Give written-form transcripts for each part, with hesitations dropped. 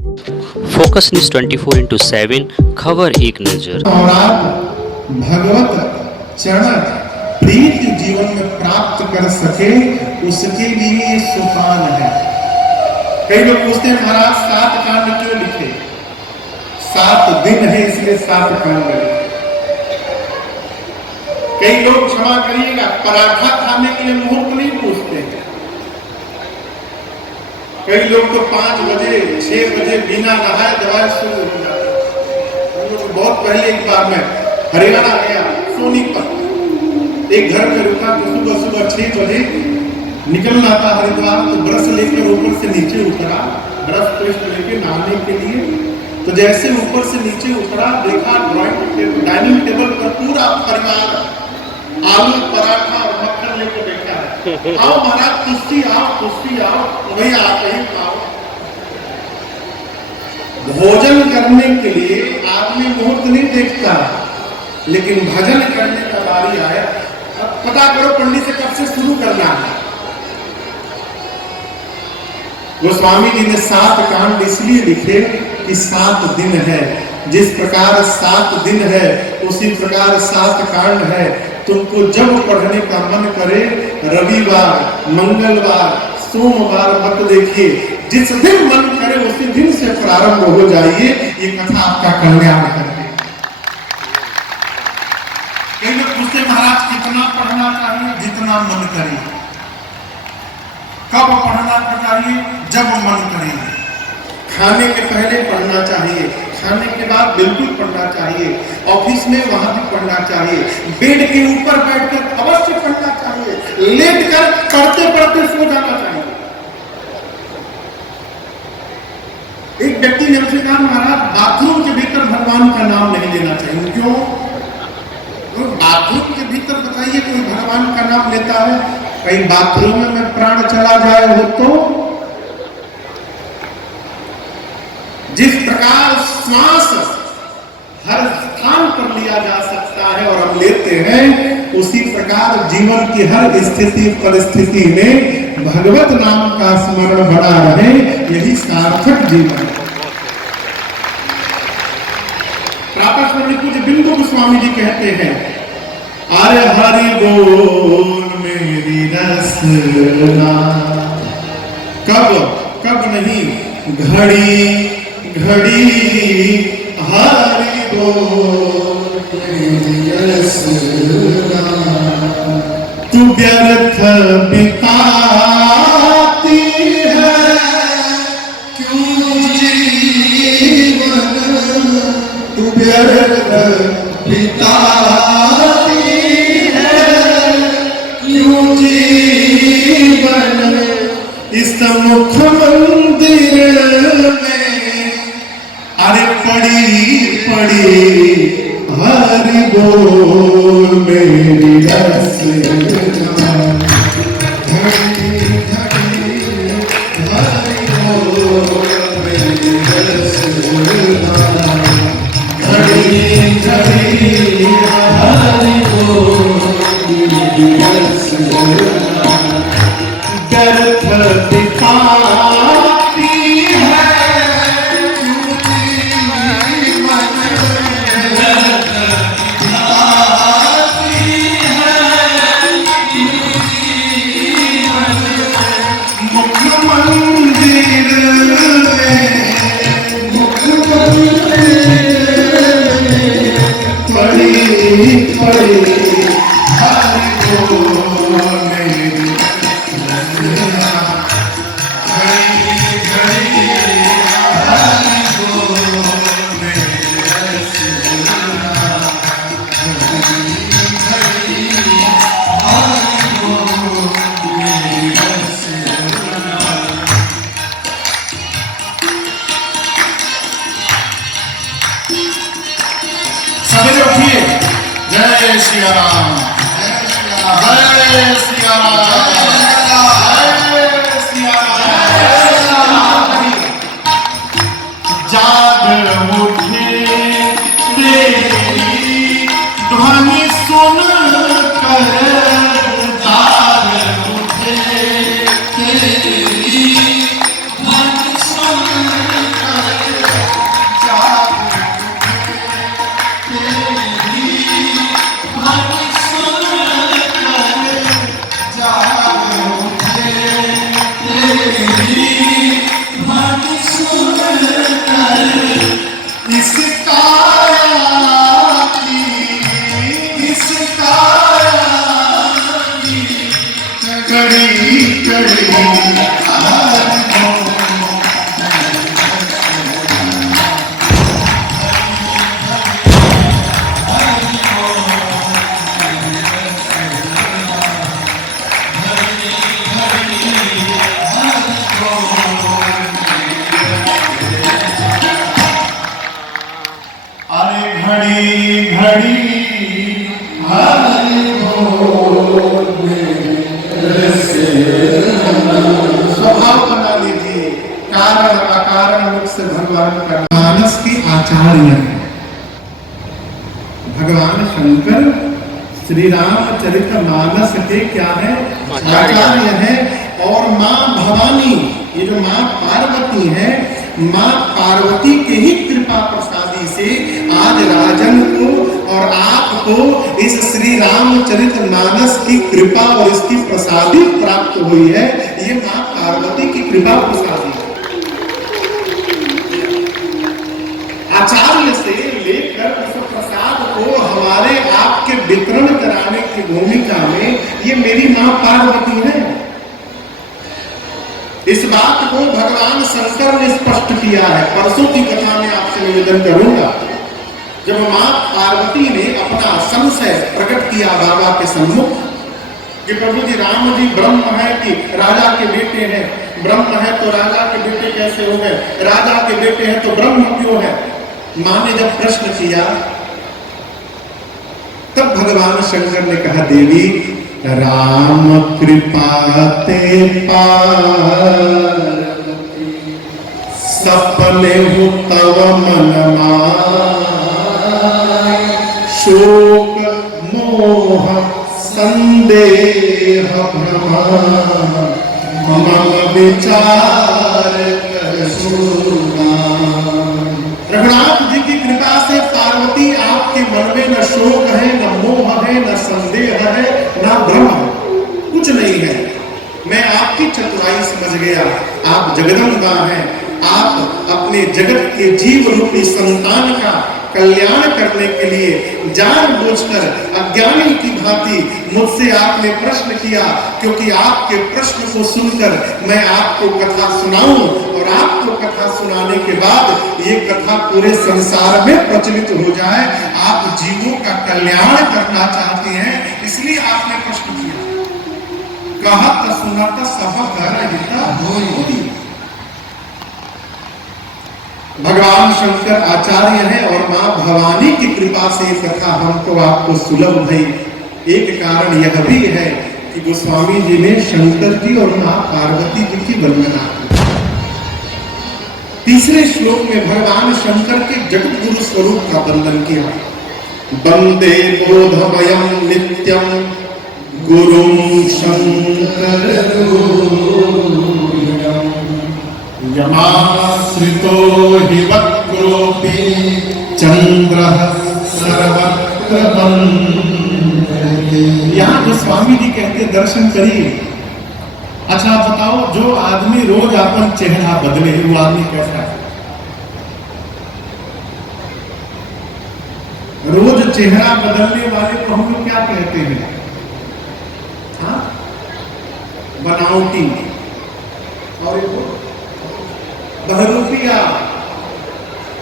Focus news 24/7 खबर एक नजर। और आप भगवत चरण प्रीत जीवन में प्राप्त कर सके उसके लिए सोपान है। कई लोग पूछते हैं महाराज 7 कांड क्यों लिखे? 7 दिन है इसलिए 7 कांड लिखे। कई लोग क्षमा करिएगा पराठा खाने के लिए मुहूर्त नहीं पूछते हैं। कई लोग तो 5 बजे 6 बजे बिना नहाए दवाई शुरू हो जाते हैं। बहुत पहले एक बार मैं हरियाणा गया सोनीपत, एक घर में रुका तो सुबह सुबह 6 बजे निकलना था हरिद्वार, तो ब्रश लेकर ऊपर से नीचे उतरा, ब्रश पेस्ट लेके नहाने के लिए। तो जैसे ऊपर से नीचे उतरा देखा डाइनिंग टेबल पर पूरा परिवार आलू पराठा और मक्खन लेकर बैठा है। आओ महाराज कुश्ती आओ, वही आते ही खाओ। भोजन करने के लिए आदमी मुहूर्त नहीं देखता, लेकिन भजन करने का बारी आया। अब पता करो पंडित से कब से शुरू करना है। गोस्वामी जी ने 7 कांड इसलिए लिखे कि 7 दिन है। जिस प्रकार 7 दिन है उसी प्रकार 7 कांड है। तुमको जब पढ़ने का मन करे रविवार, मंगलवार, सोमवार मत देखिए, जिस दिन मन करे उसी दिन से प्रारंभ हो जाइए। ये कथा आपका कल्याण करके। कई लोग पूछते महाराज कितना पढ़ना चाहिए? जितना मन करे। कब पढ़ना चाहिए? जब मन करे। खाने के पहले पढ़ना चाहिए, खाने के बाद बिल्कुल पढ़ना चाहिए, ऑफिस में वहां भी पढ़ना चाहिए, बेड के ऊपर बैठकर अवश्य पढ़ना चाहिए, लेटकर पढ़ते पढ़ते सो जाना चाहिए। एक व्यक्ति ने हमसे कहा महाराज बाथरूम के भीतर भगवान का नाम नहीं लेना चाहिए। क्यों? तो बाथरूम के भीतर बताइए कोई भगवान का नाम लेता है? कहीं बाथरूम में प्राण चला जाए हो तो? जिस प्रकार श्वास हर स्थान पर लिया जा सकता है और हम लेते हैं, उसी प्रकार जीवन की हर स्थिति परिस्थिति में भगवत नाम का स्मरण बना रहे, यही सार्थक जीवन है। प्रातः स्मरण पूज्य बिंदु गोस्वामी जी कहते हैं, अरे हरि बोल मेरी रसना। कब नहीं, घड़ी घड़ी हरि बोल मेरी रसना। तू व्यर्थ बिताती है क्यों जीवन, तू व्यर्थ बिताती है क्यों जीवन। इस मुख मंदिर में अरे पड़ी हरि बोल मेरी रसना। घड़ी हरि बोल मेरी रसना। घड़ी हरि बोल मेरी रसना। व्यर्थ बिताती है जय श्री राम, जय श्री राम, जय श्री राम। जाग उठे तेरी ध्वनि सुन कर, जाग उठे तेरी ध्वनि सुन कर। घड़ी हरि बोल मेरे से स्वभाव बना लीजिए, कारण अकारण मुख से भगवान का मानस की आचार्य है। भगवान शंकर श्री रामचरितमानस के क्या है? आचार्य है। और माँ भवानी, ये जो माँ पार्वती है, माँ पार्वती के ही कृपा प्रसादी से आज राजन को और आपको इस श्री रामचरितमानस की कृपा और इसकी प्रसादी प्राप्त हुई है। ये माँ पार्वती की कृपा प्रसादी है। आचार्य से लेकर उस प्रसाद को हमारे आपके वितरण कराने की भूमिका में ये मेरी मां पार्वती है। इस बात को भगवान शंकर ने स्पष्ट किया है। परसों की कथा में आपसे निवेदन करूंगा, जब मां पार्वती ने अपना संशय प्रकट किया बाबा के सम्मुख कि प्रभु जी राम जी ब्रह्म है कि राजा के बेटे हैं? ब्रह्म है तो राजा के बेटे कैसे हो गए? राजा के बेटे हैं तो ब्रह्म क्यों है? मां ने जब प्रश्न किया तब भगवान शंकर ने कहा, देवी राम कृपा ते पार्वती सपने हो तव मन माय, शोक मोह संदेह भ्रमा मम विचार कर सुना। रघुनाथ जी की कृपा से पार्वती आपके मन में न शोक है, न मोह है, न संदेह है, न भ्रम है, कुछ नहीं है। मैं आपकी चतुराई समझ गया। आप जगदम्बा हैं। आप अपने जगत के जीव रूपी संतान का कल्याण करने के लिए जानबूझकर अज्ञानी की भांति मुझसे आपने प्रश्न किया, क्योंकि आपके प्रश्न को सुनकर मैं आपको कथा सुनाऊं और आपको कथा सुनाने के बाद ये कथा पूरे संसार में प्रचलित हो जाए। आप जीवों का कल्याण करना चाहते हैं, इसलिए आपने प्रश्न किया। कहत सुनत सब कर हिता होई। भगवान शंकर आचार्य है और मां भवानी की कृपा से ये कथा हमको आपको सुलभ भई। एक कारण यह भी है कि गोस्वामी जी ने शंकर जी और मां पार्वती जी की वंदना की। तीसरे श्लोक में भगवान शंकर के जगत गुरु स्वरूप का वंदन किया। वंदे बोधमयं नित्यं गुरुं शंकर यमाश्रितो हि वक्रोऽपि चंद्रः सर्वत्र वन्दते। यहाँ जो स्वामी जी कहते दर्शन करिए। अच्छा आप बताओ, जो आदमी रोज अपन चेहरा बदले वो आदमी कैसा है? रोज चेहरा बदलने वाले को हम लोग क्या कहते हैं? हाँ, बनावटी। और बहरूपिया।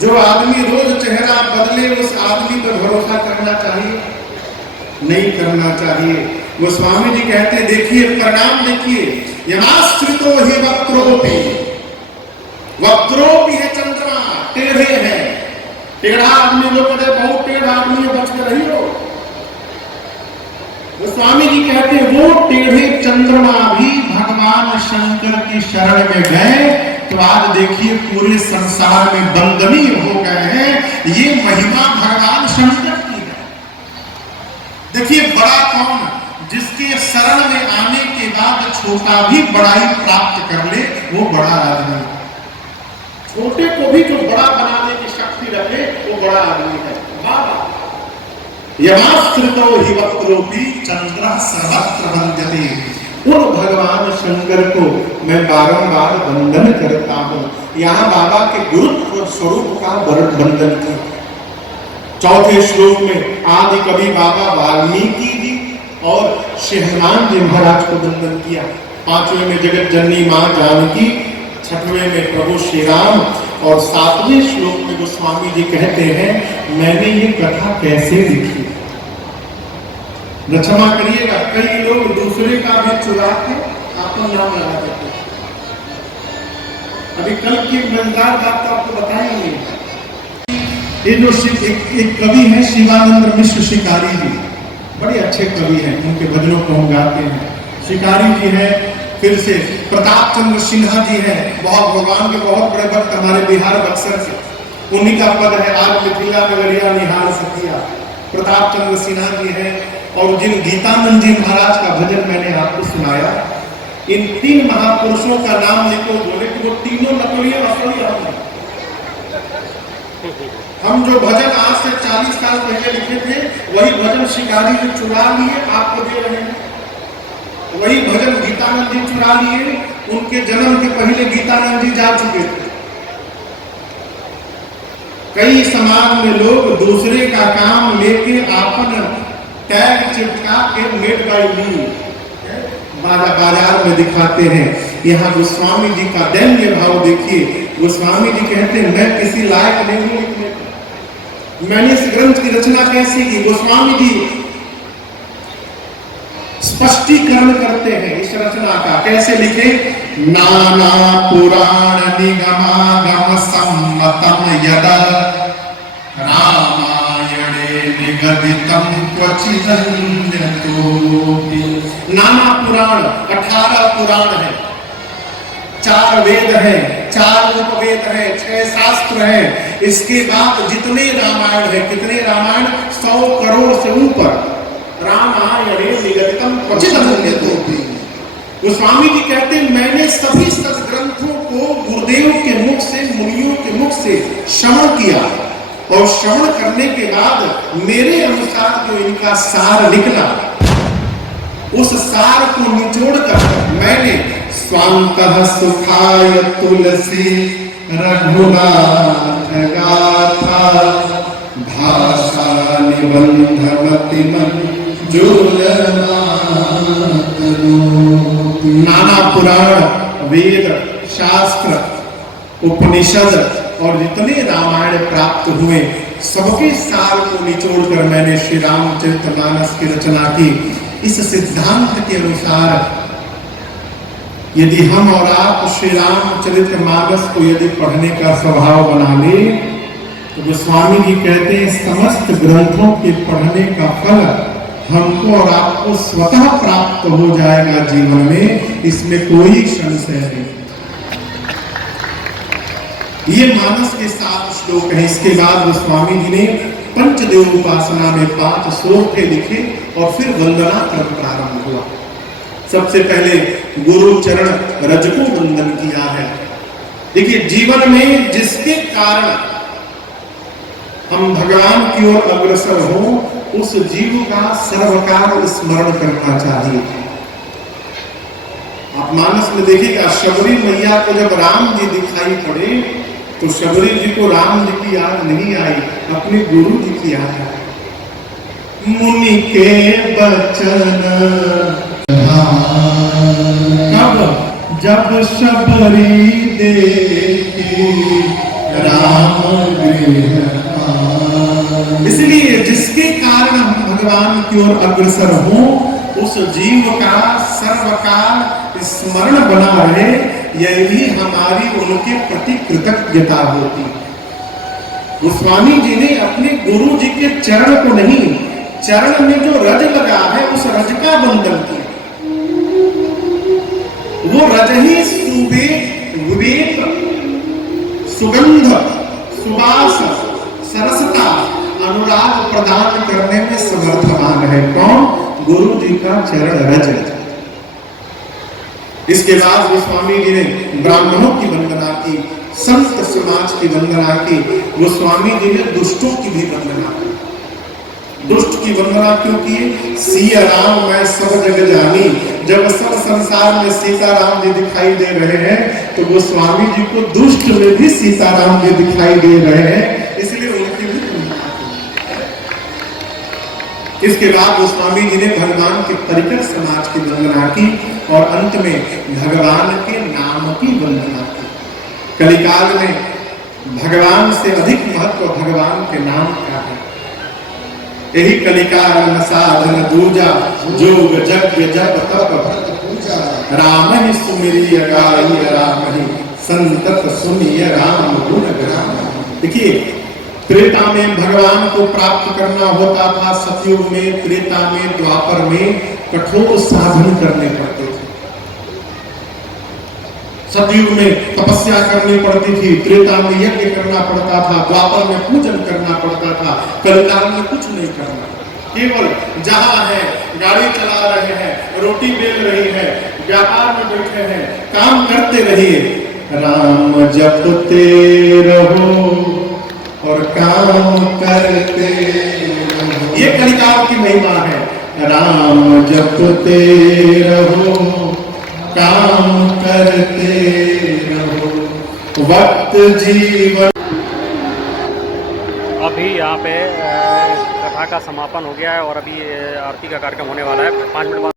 जो आदमी रोज चेहरा बदले उस आदमी पर भरोसा करना चाहिए? नहीं करना चाहिए। वो स्वामी जी कहते देखिए, परिणाम देखिए। यमाश्रितो हि वक्रोऽपि, वक्रोऽपि है चंद्रमा, टेढ़े है। टेढ़ा आदमी लोग कहते बहुत टेढ़ा आदमी है, बच के रहियो। वो स्वामी जी कहते वो टेढ़े चंद्रमा भी भगवान शंकर की शरण में गए तो आज देखिए पूरे संसार में वंदनीय हो गए हैं। ये महिमा भगवान शंकर की है। देखिए बड़ा कौन? जिसके शरण में आने के बाद छोटा भी बड़ाई प्राप्त कर ले, वो बड़ा आदमी। छोटे को भी जो बड़ा बनाने की शक्ति रखे, वो बड़ा आदमी है। बाबा यमाश्रितो हि वक्रोऽपि चंद्रः सर्वत्र वन्दते। उन भगवान शंकर को मैं बारंबार वंदन करता हूँ। यहाँ बाबा के गुरुत्व स्वरूप का वंदन किया। चौथे श्लोक में आदि कवि बाबा वाल्मीकि जी और शेहनान जी महाराज को वंदन किया। पांचवें में जगत जननी मां जानकी, छठवें में प्रभु श्री राम और सातवें श्लोक में गोस्वामी जी कहते हैं मैंने ये कथा कैसे लिखी। क्षमा करिएगा, कई लोग दूसरे का भी चुरा के अपना नाम लगा देते हैं। अभी कल की मजेदार बात तो आपको बताएंगे। ये जो एक कवि है शिवानंद मिश्र शिकारी जी, बड़े अच्छे कवि हैं, उनके भजनों को हम गाते हैं। शिकारी जी हैं, फिर से प्रताप चंद्र सिन्हा जी हैं, बहुत भगवान के बहुत बड़े भक्त हमारे बिहार बक्सर से, उन्हीं का पद है आज मिथिला नगरिया निहाल सकिया। प्रताप चंद्र सिन्हा जी हैं, और जिन गीतानंद जी महाराज का भजन मैंने आपको सुनाया, इन तीन महापुरुषों का नाम लिखो बोले कि वो तीनों नकली असली हम जो भजन आज से 40 साल पहले लिखे थे, वही भजन शिकारी जी चुरा लिए आपको दे रहे हैं। वही भजन गीतानंद जी चुरा लिए, उनके जन्म के पहले गीतानंद जी जा चुके थे। कई समाज में लोग दूसरे का काम लेके आपन टैग चिपका के मेड बाय मी बाजार में दिखाते हैं। यहाँ गोस्वामी जी का दैन्य भाव देखिए। गोस्वामी जी कहते हैं मैं किसी लायक नहीं हूं लिखने का, मैंने इस ग्रंथ की रचना कैसे की। गोस्वामी जी स्पष्टीकरण करते हैं इस रचना का, कैसे लिखे। नाना पुराण निगमागम सम्मतम यदा रामायणे निगदितम क्वचिदन्यतो। नाना पुराण, 18 पुराण है, 4 वेद है, 4 उपवेद है, 6 शास्त्र है। इसके बाद जितने रामायण है, कितने रामायण, 100 करोड़ से ऊपर रामायणे निगदितम क्वचिदन्यतो। गोस्वामी जी कहते हैं मैंने सभी सदग्रंथों को गुरुदेव के मुख से, मुनियों के मुख से श्रवण किया, और श्रवण करने के बाद मेरे अनुसार जो इनका सार निकला, उस सार को निचोड़कर मैंने स्वांतः सुखाय तुलसी रघुनाथ गाथा भाषा निबंधवति नाना पुराण, वेद, शास्त्र, उपनिषद और जितने रामायण प्राप्त हुए, सबके सार को निचोड़कर मैंने श्री रामचरितमानस की रचना की। इस सिद्धांत के अनुसार यदि हम और आप श्री रामचरितमानस को यदि पढ़ने का स्वभाव बना ले, तो गोस्वामी जी कहते हैं समस्त ग्रंथों के पढ़ने का फल हमको और आपको स्वतः प्राप्त हो जाएगा जीवन में, इसमें कोई संशय नहीं। ये मानस के 7 श्लोक हैं। इसके बाद गोस्वामी जी ने पंचदेव उपासना में 5 श्लोक लिखे और फिर वंदना क्रम प्रारंभ हुआ। सबसे पहले गुरु चरण रज को वंदन किया है। देखिए, जीवन में जिसके कारण हम भगवान की ओर अग्रसर हो, उस जीव का सर्वकाल स्मरण करना चाहिए। आप मानस में देखिएगा, शबरी मैया को जब राम जी दिखाई पड़े तो शबरी जी को राम जी की याद नहीं आई, अपने गुरु जी की याद आई। मुनि के बचन कब जब शबरी देखी राम गृह। इसलिए जिसके कारण हम भगवान की ओर अग्रसर हो, उस जीव का सर्वकाल स्मरण बना रहे, यही हमारी उनके प्रति कृतज्ञता होती। गोस्वामी जी ने अपने गुरु जी के चरण को नहीं, चरण में जो रज लगा है उस रज का वंदन किया। वो रज ही विवेक, सुगंध, सुवास, सरसता, अनुराग प्रदान करने में समर्थवान है। कौन? गुरु जी का चरण रज। इसके बाद गोस्वामी जी ने ब्राह्मणों की वंदना की, संत समाज की वंदना की। गोस्वामी जी ने दुष्टों की भी वंदना की। दुष्ट की वंदना क्यों की? सिया राम मैं सब जग जानी। जब सब संसार में सीताराम जी दिखाई दे रहे हैं, तो गोस्वामी जी को दुष्ट में भी सीताराम जी दिखाई दे रहे हैं, इसलिए उनकी भी वंदना की। इसके बाद गोस्वामी जी ने भगवान के परिकर समाज की वंदना की, और अंत में भगवान के नाम की वंदना की। कलिकाल में भगवान से अधिक महत्व भगवान के नाम का है। यही कलिकाल साधन दूजा, जोग यज्ञ जप तप पूजा। राम ही सुमिरिय गाई राम ही संतत सुनिय राम गुण ग्राम। देखिए, त्रेता में भगवान को प्राप्त करना होता था, सतयुग में, त्रेता में, द्वापर में कठोर साधन करने पड़ते थे। सतयुग में तपस्या करनी पड़ती थी, त्रेता में यज्ञ करना पड़ता था, द्वापर में पूजन करना पड़ता था, कलिकाल में कुछ नहीं करना, केवल जहां है गाड़ी चला रहे हैं, रोटी बेल रही है, व्यापार में बैठे हैं, काम करते रहिए, राम जपते रहो और काम करते रहो। ये कलिकाल की महिमा है, राम जपते रहो, काम करते रहो, वक्त जीवन। अभी यहाँ पे कथा का समापन हो गया है और अभी आरती का कार्यक्रम होने वाला है। 5 मिनट बाद